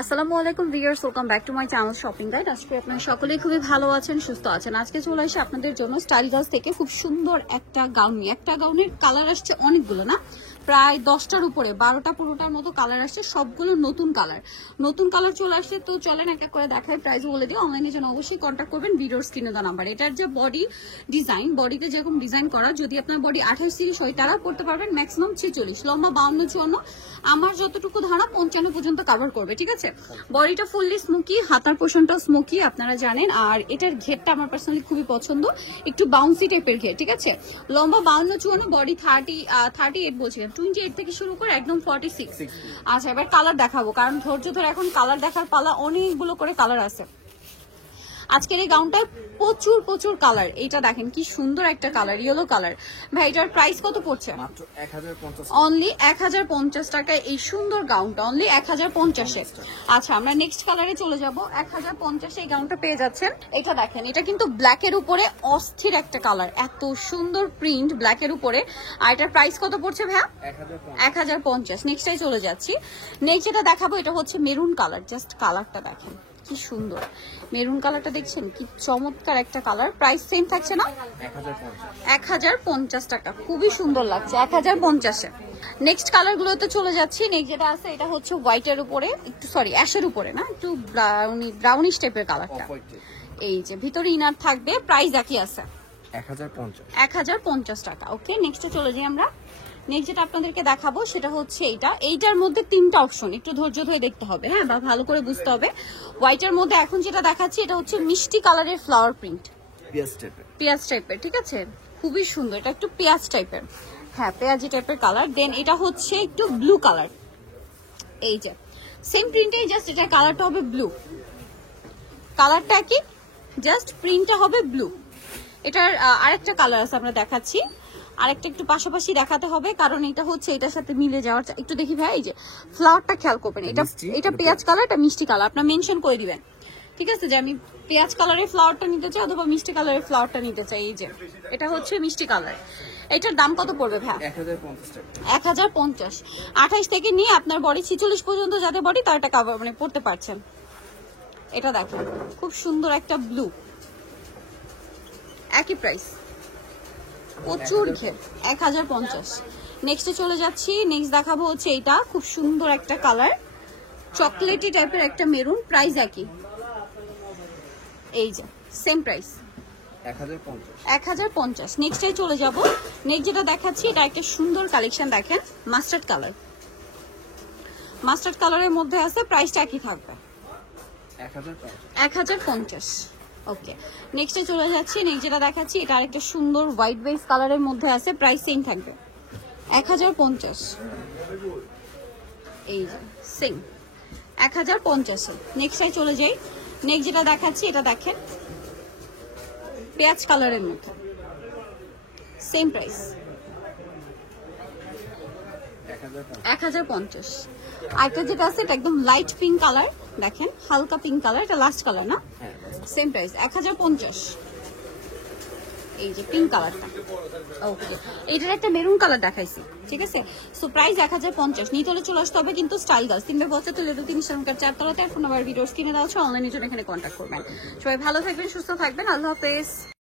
আসসালামু আলাইকুম viewers, welcome back to my channel shopping guide. আজকে আপনারা সকলেই খুবই ভালো আছেন, সুস্থ আছেন। আজকে চলে আসি আপনাদের জন্য স্টাইল গার্লস থেকে খুব সুন্দর একটা গাউন নিয়ে। একটা গাউনের কালার আসছে অনেকগুলো, না প্রায় 10টার উপরে, 12টা 15টার মতো কালার আসছে, সবগুলো নতুন কালার চলে আসছে। তো চলেন এক এক করে দেখায়, প্রাইস বলে দিই। অনলাইনের জন্য অবশ্যই কন্ট্যাক্ট করবেন ভিডিওর স্ক্রিনে দেওয়া নাম্বার। এটার যে বডি ডিজাইন, বডিতে যেরকম ডিজাইন করা, যদি আপনার বডি 28-30 হয় তারা পড়তে পারবেন, ম্যাক্সিমাম 46, লম্বা 52-54, আমার যতটুকু ধারণা 55 পর্যন্ত কভার করবে। ঠিক আছে, বডিটা ফুললি স্মোকি, হাতার পোর্শনটাও স্মোকি, আপনারা জানেন। আর এটার ঘেরটা আমার পার্সোনালি খুবই পছন্দ, একটু বাউন্সি টাইপের ঘের। ঠিক আছে, লম্বা 52-54, বডি 38 বলছিলাম, 28 থেকে শুরু করে একদম 46। আচ্ছা, এবার কালার দেখাবো, কারণ ধৈর্য ধরে এখন কালার দেখার পালা, অনেকগুলো করে কালার আছে আজকের এই গাউনটার। প্রচুর কালার। এটা দেখেন কি সুন্দর একটা কালার, ইয়েলো কালার। ভাই এটার প্রাইস কত পড়ছে? মাত্র 1050, অনলি 1050 টাকায় এই সুন্দর গাউনটা, অনলি 1050-এ। আচ্ছা, আমরা নেক্সট কালারে চলে যাব। 1050 এই গাউনটা পেয়ে যাচ্ছেন। এটা দেখেন, এটা কিন্তু ব্ল্যাকের উপরে অস্থির একটা কালার, এত সুন্দর প্রিন্ট ব্ল্যাকের উপরে। আর এটার প্রাইস কত পড়ছে ভাইয়া? 1050। নেক্সটটাই চলে যাচ্ছি। নেক্সট যেটা দেখাবো, এটা হচ্ছে মেরুন কালার। জাস্ট কালারটা দেখেন কি সুন্দর, মেরুন কালারটা দেখছেন কি চমৎকার একটা কালার। প্রাইস সেম থাকছে না? 1050 টাকা, খুবই সুন্দর লাগছে 1050-এ। নেক্সট কালার গুলোতে চলে যাচ্ছি। নেক্সট যেটা আছে, এটা হচ্ছে হোয়াইটের উপরে, একটু সরি অ্যাশের উপরে, না একটু ব্রাউনিশ টাইপের কালারটা। এই যে ভিতরে ইনার থাকবে, প্রাইস একই আছে 1050 টাকা। ওকে, নেক্সটে চলে যাই আমরা। নেক্সট যেটা আপনাদেরকে দেখাবো সেটা হচ্ছে এইটার মধ্যে 3টা অপশন, একটু ধৈর্য ধরে দেখতে হবে, হ্যাঁ, বা ভালো করে বুঝতে হবে। হোয়াইটের মধ্যে এখন যেটা দেখাচ্ছি, এটা হচ্ছে মিষ্টি কালারের ফ্লাওয়ার প্রিন্ট, পেঁয়াজ টাইপের। ঠিক আছে, খুবই সুন্দর, এটা একটু পেঁয়াজ টাইপের, হ্যাঁ পেঁয়াজি টাইপের কালার। দেন এটা হচ্ছে একটু ব্লু কালার, এই যে সেম প্রিন্টেই, জাস্ট এটা কালারটা হবে ব্লু, কালারটা কি, জাস্ট প্রিন্টটা হবে ব্লু। এটার আরেকটা কালার আছে, আমরা দেখাচ্ছি। আরেকটা একটু পাশাপাশি দেখাতে হবে, কারণ এটা হচ্ছে এটার সাথে মিলে যাওয়ার। একটু দেখি ভাই, এই যে ফ্লাওয়ারটা খেয়াল করবেন, এটা পেঁয়াজ কালার, এটা মিষ্টি কালার, আপনার মেনশন করে দিবেন। ঠিক আছে, যে আমি পেঁয়াজ কালারের ফ্লাওয়ারটা নিতে চাই অথবা মিষ্টি কালারের ফ্লাওয়ারটা নিতে চাই। এই যে এটা হচ্ছে মিষ্টি কালার। এটার দাম কত পড়বে ভাই? 1050। 28 থেকে নিয়ে আপনার বডি 46 পর্যন্ত যাদের বডি, তার এটা কভার মানে পড়তে পারছেন। এটা দেখেন খুব সুন্দর একটা ব্লু, একই প্রাইস, প্রচুর ঘের, 1050। নেক্সটে চলে যাচ্ছি। নেক্সট দেখাবো হচ্ছে এইটা, খুব সুন্দর একটা কালার, চকলেটি টাইপের একটা মেরুন, প্রাইস একই, এই যে সেম প্রাইস 1050। নেক্সটে চলে যাব। নেক্সট যেটা দেখাচ্ছি, এটা একটা সুন্দর কালেকশন, দেখেন মাস্টার্ড কালারের মধ্যে আছে, প্রাইসটা একই থাকবে 1050। ওকে, নেক্সটে চলে যাচ্ছি। নেক্সট যেটা দেখাচ্ছি, এটা আরেকটা সুন্দর হোয়াইট বেস কালারের মধ্যে আছে, প্রাইস সেম থাকবে 1050। এই যে সেম 1050। নেক্সটে চলে যাই। নেক্সট যেটা দেখাচ্ছি, এটা দেখেন পেঁয়াজ কালারের মধ্যে, সেম প্রাইস 1050। আরেকটা যেটা আছে, এটা একদম লাইট পিঙ্ক কালার, দেখেন হালকা পিঙ্ক কালার, এটা লাস্ট কালার না, সেম প্রাইস 1050। এই যে পিঙ্ক কালারটা। ওকে, এইটার একটা মেরুন কালার দেখাইছি। ঠিক আছে, সো প্রাইস 1050। নিতে হলে চলে আসতে হবে কিন্তু স্টাইল গার্লস, 3 লেভেল 3 ইসলামকার 4 তলাতে। ফোন নাম্বার ভিডিওস কিনে দেওয়া হচ্ছে, অনলাইনের জন্য এখানে কন্ট্যাক্ট করবেন। সবাই ভালো থাকবেন, সুস্থ থাকবেন, আল্লাহ হাফেজ।